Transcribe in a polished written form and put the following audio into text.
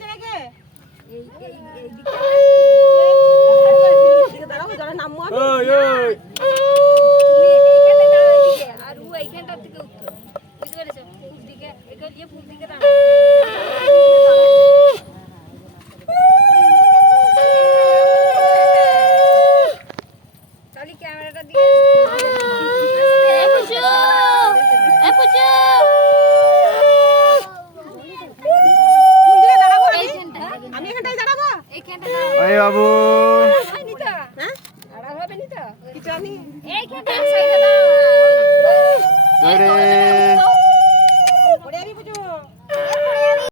হয়েছে নাকি এই দিকে দাঁড়াও যারা নামো আমি আর ও এইখানটা থেকে উঠতো বুঝতে পেরেছো পূব দিকে এখানে দিয়ে পূব দিকে দাঁড়াও তাহলে ক্যামেরাটা দিয়ে এ পুচু আমি এখানটায় দাঁড়াবো এইখানটা এই বাবু নিতা হ্যাঁ দাঁড়া হবে নিতা কিছু আমি এইখানটা আরে